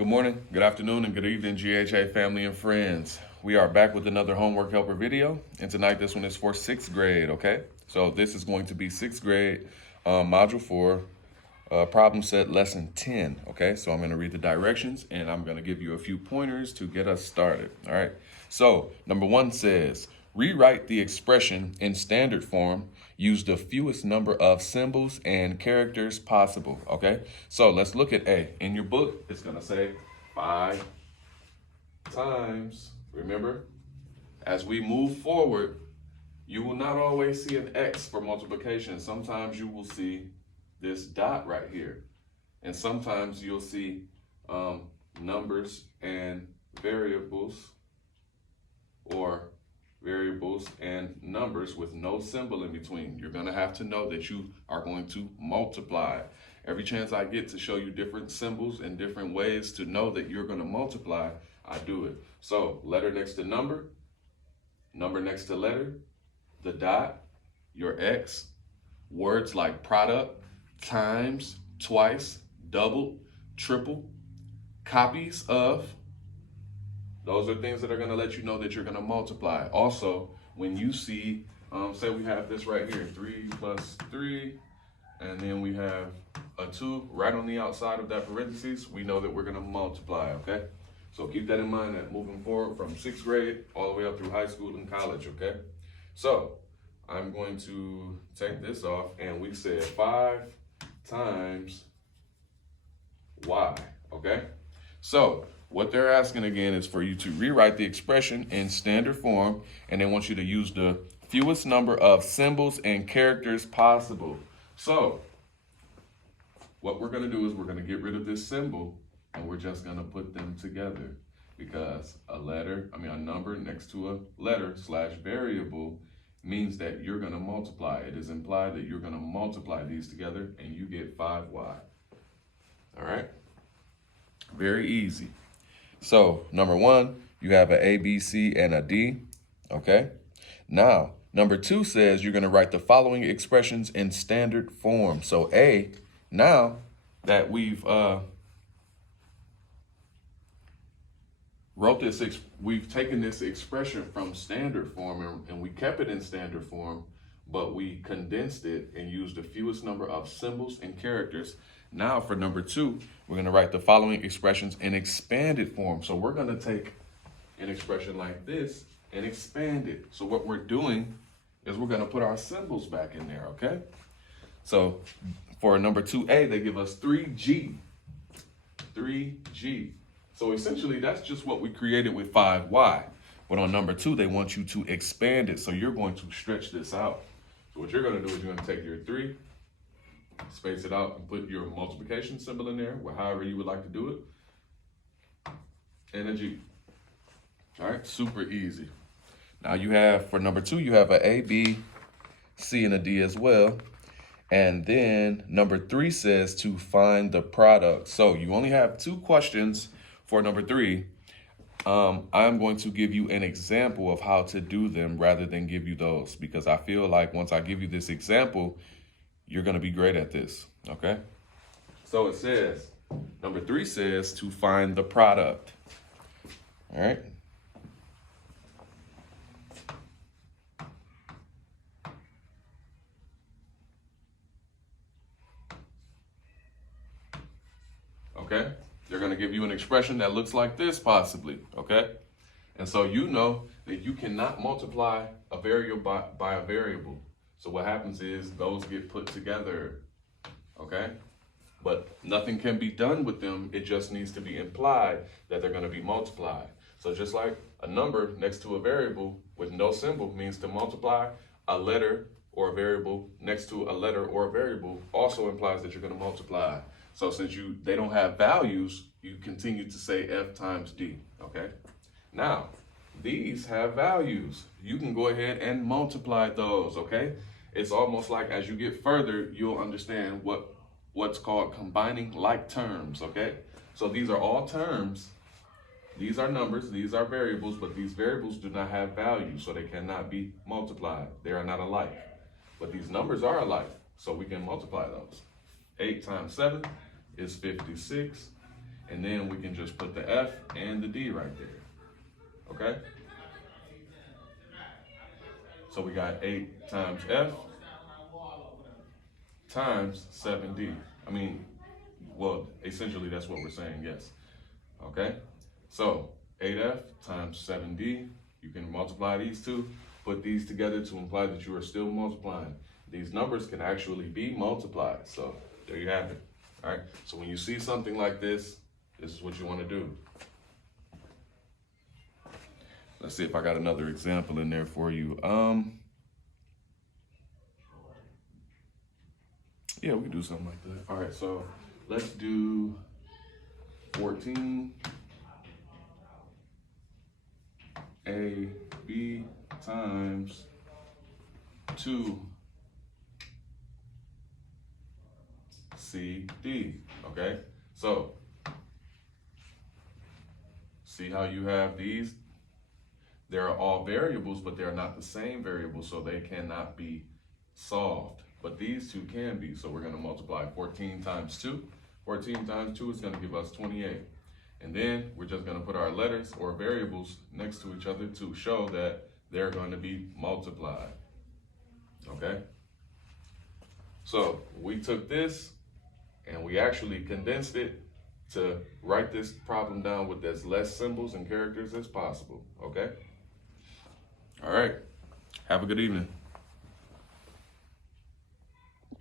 Good morning, good afternoon, and good evening, GHA family and friends. We are back with another homework helper video, and tonight this one is for 6th grade, okay? So this is going to be 6th grade, Module 4, problem set lesson 10, okay? So I'm going to read the directions, and I'm going to give you a few pointers to get us started, all right? So number 1 says, rewrite the expression in standard form. Use the fewest number of symbols and characters possible, okay? So let's look at A. In your book, it's gonna say 5 times. Remember, as we move forward, you will not always see an X for multiplication. Sometimes you will see this dot right here. And sometimes you'll see numbers and variables, or variables and numbers with no symbol in between. You're gonna have to know that you are going to multiply. Every chance I get to show you different symbols and different ways to know that you're gonna multiply, I do it. So letter next to number, number next to letter, the dot, your X, words like product, times, twice, double, triple, copies of. Those are things that are going to let you know that you're going to multiply. Also, when you see, say we have this right here, 3 plus 3, and then we have a 2 right on the outside of that parentheses, we know that we're going to multiply, okay? So keep that in mind that moving forward from 6th grade all the way up through high school and college, okay? So I'm going to take this off, and we said 5 times y, okay? So what they're asking again is for you to rewrite the expression in standard form, and they want you to use the fewest number of symbols and characters possible. So what we're going to do is we're going to get rid of this symbol, and we're just going to put them together, because a number next to a letter / variable means that you're going to multiply. It is implied that you're going to multiply these together, and you get 5y. All right? Very easy. So number 1, you have an A, B, C, and a D, okay? Now, number 2 says you're gonna write the following expressions in standard form. So A, now that we've we've taken this expression from standard form and we kept it in standard form, but we condensed it and used the fewest number of symbols and characters. Now for number 2, we're going to write the following expressions in expanded form. So we're going to take an expression like this and expand it. So what we're doing is we're going to put our symbols back in there, okay? So for number 2A, they give us 3G. 3G. So essentially, that's just what we created with 5Y. But on number 2, they want you to expand it. So you're going to stretch this out. So what you're going to do is you're going to take your 3, space it out, and put your multiplication symbol in there, or however you would like to do it, and a G. All right, super easy. Now you have, for number 2, you have an A, B, C, and a D as well. And then number 3 says to find the product. So you only have 2 questions for number 3. I'm going to give you an example of how to do them rather than give you those, because I feel like once I give you this example, you're going to be great at this, okay? So it says, number 3 says to find the product, all right? Okay? They're going to give you an expression that looks like this possibly, okay? And so you know that you cannot multiply a variable by a variable. So what happens is those get put together, okay? But nothing can be done with them. It just needs to be implied that they're going to be multiplied. So just like a number next to a variable with no symbol means to multiply, a letter or a variable next to a letter or a variable also implies that you're going to multiply. So since they don't have values, you continue to say F times D, okay? Now, these have values. You can go ahead and multiply those, okay? It's almost like as you get further, you'll understand what's called combining like terms, okay? So these are all terms. These are numbers, these are variables, but these variables do not have values, so they cannot be multiplied. They are not alike. But these numbers are alike, so we can multiply those. 8 times 7 is 56. and then we can just put the F and the D right there, okay? So we got 8 times F times 7D. I mean, well, essentially that's what we're saying, yes. Okay? So 8F times 7D, you can multiply these two, put these together to imply that you are still multiplying. These numbers can actually be multiplied. So there you have it. All right? So when you see something like this is what you want to do. Let's see if I got another example in there for you. Yeah, we can do something like that. All right, so let's do 14 AB times 2 CD, okay? So, see how you have these? They're all variables, but they're not the same variables, so they cannot be solved. But these two can be, so we're gonna multiply 14 times 2. 14 times 2 is gonna give us 28. And then we're just gonna put our letters or variables next to each other to show that they're going to be multiplied, okay? So we took this and we actually condensed it to write this problem down with as less symbols and characters as possible, okay? All right, have a good evening.